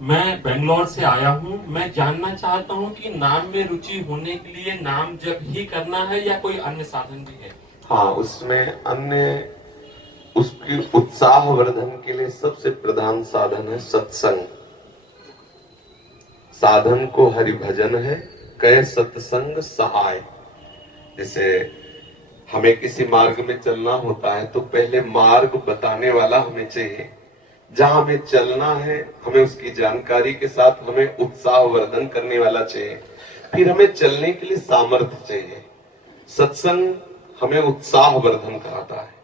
मैं बेंगलोर से आया हूँ। मैं जानना चाहता हूँ कि नाम में रुचि होने के लिए नाम जप ही करना है या कोई अन्य साधन भी है। हाँ, उसमें अन्य उसकी उत्साह वर्धन के लिए सबसे प्रधान साधन है सत्संग। साधन को हरि भजन है, कह सत्संग सहाय। जैसे हमें किसी मार्ग में चलना होता है तो पहले मार्ग बताने वाला हमें चाहिए। जहां हमें चलना है हमें उसकी जानकारी के साथ हमें उत्साह वर्धन करने वाला चाहिए। फिर हमें चलने के लिए सामर्थ्य चाहिए। सत्संग हमें उत्साह वर्धन कराता है।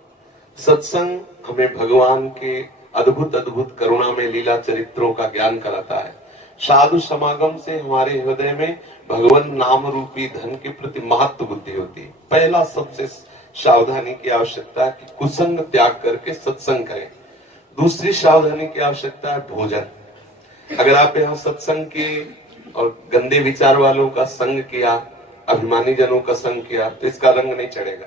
सत्संग हमें भगवान के अद्भुत अद्भुत करुणा में लीला चरित्रों का ज्ञान कराता है। साधु समागम से हमारे हृदय में भगवान नाम रूपी धन के प्रति महत्व बुद्धि होती है। पहला सबसे सावधानी की आवश्यकता है कि कुसंग त्याग करके सत्संग करें। दूसरी सावधानी की आवश्यकता है भोजन। अगर आप यहाँ सत्संग की और गंदे विचार वालों का संग किया, अभिमानी जनों का संग किया, तो इसका रंग नहीं चढ़ेगा।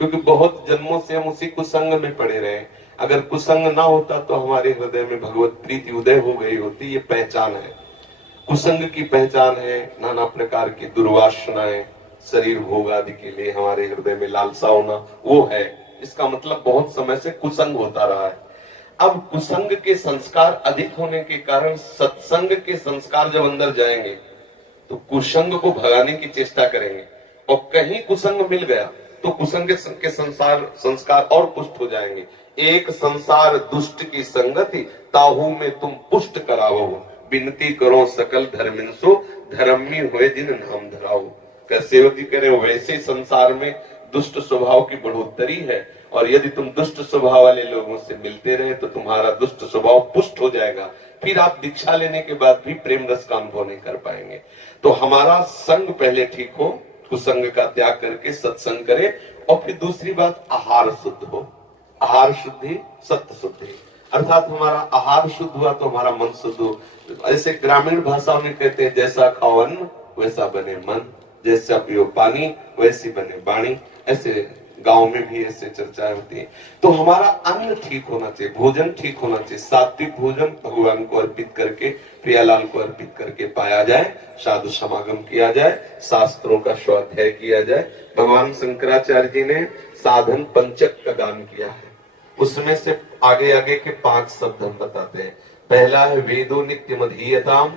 क्योंकि बहुत जन्मों से हम उसी कुसंग में पड़े रहे। अगर कुसंग ना होता तो हमारे हृदय में भगवत प्रीति उदय हो गई होती। ये पहचान है। कुसंग की पहचान है नाना प्रकार की दुर्वासनाएं, शरीर भोग आदि के लिए हमारे हृदय में लालसा होना, वो है। इसका मतलब बहुत समय से कुसंग होता रहा है। अब कुसंग के संस्कार अधिक होने के कारण सत्संग के संस्कार जब अंदर जाएंगे तो कुसंग को भगाने की चेष्टा करेंगे। और कहीं कुसंग मिल गया तो कुसंग के संस्कार और पुष्ट हो जाएंगे। एक संसार दुष्ट की संगति, ताहू में तुम पुष्ट करावो। विनती करो सकल धर्मिंसो, धर्मी हुए दिन नाम धराओ। कर सेवक जी कह रहे हो वैसे संसार में दुष्ट स्वभाव की बढ़ोतरी है, और यदि तुम दुष्ट स्वभाव वाले लोगों से मिलते रहे तो तुम्हारा दुष्ट स्वभाव पुष्ट हो जाएगा। फिर आप दीक्षा लेने के बाद भी प्रेम रस का अनुभव नहीं कर पाएंगे। तो हमारा संग पहले ठीक हो, कुसंग का त्याग करके सत्संग करे। और फिर दूसरी बात, आहार शुद्ध हो। आहार शुद्धि सत्य शुद्धि, अर्थात हमारा आहार शुद्ध हुआ तो हमारा मन शुद्ध हो। ऐसे ग्रामीण भाषाओं में कहते हैं, जैसा खाओ अन्न वैसा बने मन, जैसा पियो पानी वैसी बने वाणी। ऐसे गांव में भी ऐसे चर्चाएं होती है। तो हमारा अन्न ठीक होना चाहिए, भोजन ठीक होना चाहिए। सात्विक भोजन भगवान को अर्पित करके, प्रियालाल को अर्पित करके पाया जाए। साधु समागम किया जाए, शास्त्रों का स्वाध्याय किया जाए। भगवान शंकराचार्य जी ने साधन पंचक का दान किया है। उसमें से आगे आगे के 5 शब्द हम बताते हैं। पहला है वेदो नित्य मधीयताम,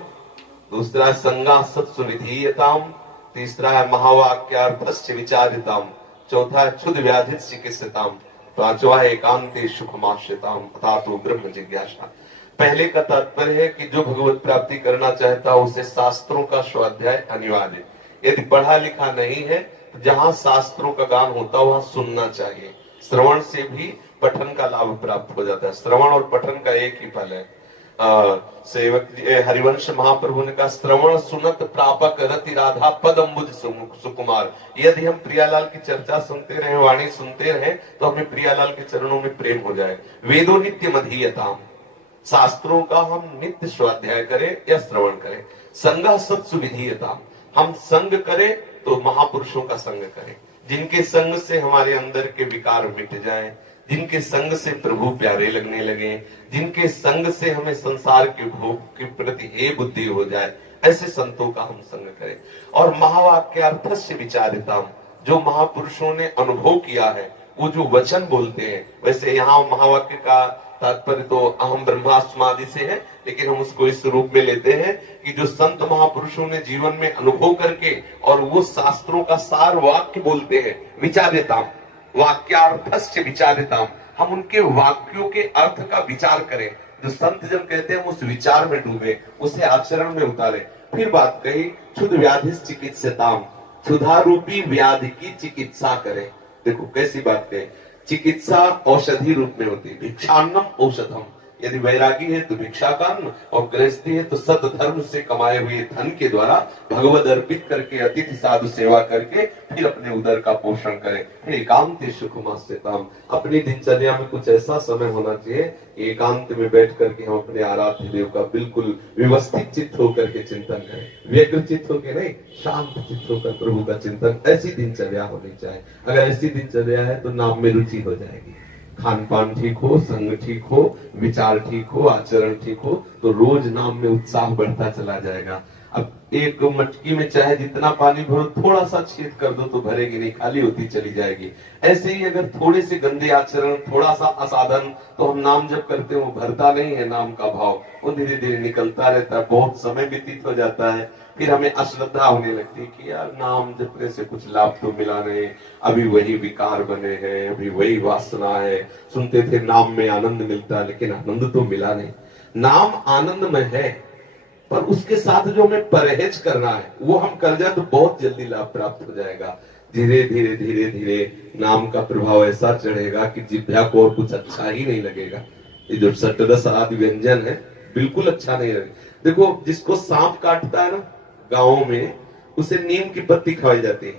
दूसरा है संगा सत्सु निधीयताम, तीसरा है महावाक्यार्थस्य विचारिताम, चौथा है क्षुद व्याधित चिकित्सिताम, पांचवा है एकांते सुखमाश्रिताम अथातो ब्रह्म जिज्ञासा। पहले का तात्पर्य है कि जो भगवत प्राप्ति करना चाहता है उसे शास्त्रों का स्वाध्याय अनिवार्य। यदि पढ़ा लिखा नहीं है तो जहां शास्त्रों का गान होता है वहां सुनना चाहिए। श्रवण से भी पठन का लाभ प्राप्त हो जाता है। श्रवण और पठन का एक ही फल है। सेवक हरिवंश महाप्रभु ने कहा, श्रवण सुनत प्रापक रति राधा पद अम्बुज सुकुमार। यदि हम प्रियालाल की चर्चा सुनते रहे, वाणी सुनते रहे, तो हमें प्रियालाल के चरणों में प्रेम हो जाए। वेदो नित्य मधीयताम, शास्त्रों का हम नित्य स्वाध्याय करें या श्रवण करें। संगा सत्सु विधीयताम, हम संग करें तो महापुरुषों का संग करें, जिनके संग से हमारे अंदर के विकार मिट जाएं, जिनके संग से प्रभु प्यारे लगने लगे, जिनके संग से हमें संसार के भोग के प्रति हे बुद्धि हो जाए, ऐसे संतों का हम संग करें। और महावाक्यार्थस्य विचारिताम, जो महापुरुषों ने अनुभव किया है, वो जो वचन बोलते हैं। वैसे यहाँ महावाक्य का तात्पर्य तो अहम ब्रह्मास्मादि से है, लेकिन हम उसको इस रूप में लेते हैं कि जो संत महापुरुषों ने जीवन में अनुभव करके और वो शास्त्रों का सार वाक्य बोलते हैं, विचारिताम वाक्यार्थस्य विचारिताम, हम उनके वाक्यों के अर्थ का विचार करें। जो संत जन कहते हैं उस विचार में डूबे, उसे आचरण में उतारे। फिर बात कही क्षुद व्याधि चिकित्सिताम, क्षुधा रूपी व्याधि की चिकित्सा करें। देखो कैसी बात है, चिकित्सा औषधि रूप में होती है। भिक्षान्नम औषधम, यदि वैरागी है तो भिक्षा का अन्न, और गृहस्थी है तो सत धर्म से कमाए हुए धन के द्वारा भगवद अर्पित करके अतिथि साधु सेवा करके फिर अपने उदर का पोषण करें। फिर एकांत सुखमास्यताम, अपनी दिनचर्या में कुछ ऐसा समय होना चाहिए एकांत में बैठ करके हम अपने आराध्य देव का बिल्कुल व्यवस्थित चित्त होकर के चिंतन करें। व्यग्र चित्त होकर नहीं, शांत चित्त होकर प्रभु का चिंतन। ऐसी दिनचर्या होनी चाहिए। अगर ऐसी दिनचर्या है तो नाम में रुचि हो जाएगी। खान पान ठीक हो, संग ठीक हो, विचार ठीक हो, आचरण ठीक हो, तो रोज नाम में उत्साह बढ़ता चला जाएगा। अब एक मटकी में चाहे जितना पानी भरो, थोड़ा सा छेद कर दो तो भरेगी नहीं, खाली होती चली जाएगी। ऐसे ही अगर थोड़े से गंदे आचरण, थोड़ा सा असाधन, तो हम नाम जब करते हैं वो भरता नहीं है नाम का भाव, वो धीरे धीरे निकलता रहता है। बहुत समय व्यतीत हो जाता है, फिर हमें अश्रद्धा होने लगती है कि यार नाम जपने से कुछ लाभ तो मिला नहीं, अभी वही विकार बने हैं, अभी वही वासना है। सुनते थे नाम में आनंद मिलता है, लेकिन आनंद तो मिला नहीं। नाम आनंद में है, पर उसके साथ जो हमें परहेज करना है वो हम कर जाए तो बहुत जल्दी लाभ प्राप्त हो जाएगा। धीरे धीरे धीरे धीरे नाम का प्रभाव ऐसा चढ़ेगा कि जिह्वा को और कुछ अच्छा ही नहीं लगेगा। ये जो षट्रस आदि व्यंजन है बिल्कुल अच्छा नहीं लगेगा। देखो, जिसको सांप काटता है ना गाँव में, उसे नीम की पत्ती खवाई जाती है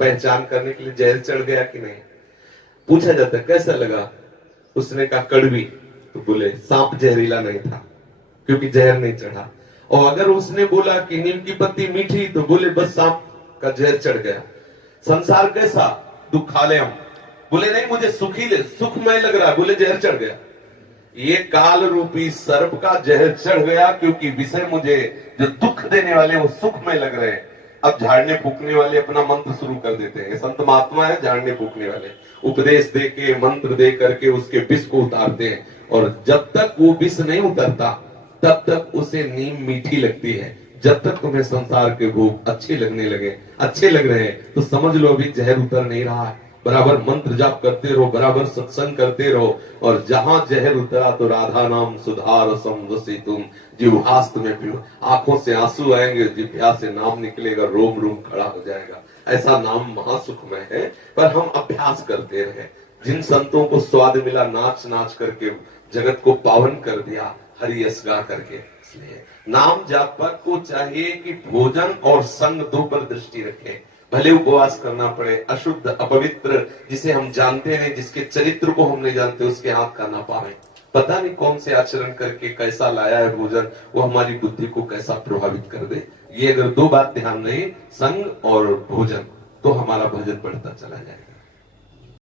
पहचान करने के लिए, जहर चढ़ गया कि नहीं। पूछा जाता है कैसा लगा, उसने कहा कड़वी, तो बोले सांप जहरीला नहीं था क्योंकि जहर नहीं चढ़ा। और अगर उसने बोला कि नीम की पत्ती मीठी, तो बोले बस सांप का जहर चढ़ गया। संसार कैसा, दुखालयम, बोले नहीं मुझे सुखी सुखमय लग रहा है, बोले जहर चढ़ गया। ये काल रूपी सर्प का जहर चढ़ गया, क्योंकि विषय मुझे जो दुख देने वाले वो सुखमय लग रहे हैं। अब झाड़ने फूकने वाले अपना मंत्र शुरू कर देते हैं। संत महात्मा है झाड़ने फूकने वाले, उपदेश दे के, मंत्र दे करके उसके विष को उतारते हैं। और जब तक वो विष नहीं उतरता तब तक उसे नीम मीठी लगती है। जब तक तुम्हें संसार के भोग अच्छे लग रहे हैं, तो समझ लो अभी जहर उतर नहीं रहा है। बराबर मंत्र जाप करते रहो, बराबर सत्संग करते रहो, और जहां जहर उतरा तो राधा नाम सुधार तुम जिह्वास्त में पियो। आंखों से आंसू आएंगे, जिह्वा से नाम निकलेगा, रोम रोम खड़ा हो जाएगा। ऐसा नाम महासुखमय है, पर हम अभ्यास करते रहे। जिन संतों को स्वाद मिला नाच नाच करके जगत को पावन कर दिया, हरि यश गा करके, इसलिए नाम जापक को चाहिए कि भोजन और संग दो पर दृष्टि रखे। भले उपवास करना पड़े, अशुद्ध अपवित्र जिसे हम जानते नहीं, जिसके चरित्र को हम नहीं जानते, उसके हाथ का ना पावे। पता नहीं कौन से आचरण करके कैसा लाया है भोजन, वो हमारी बुद्धि को कैसा प्रभावित कर दे। ये अगर दो बात ध्यान रहे, संग और भोजन, तो हमारा भजन बढ़ता चला जाएगा।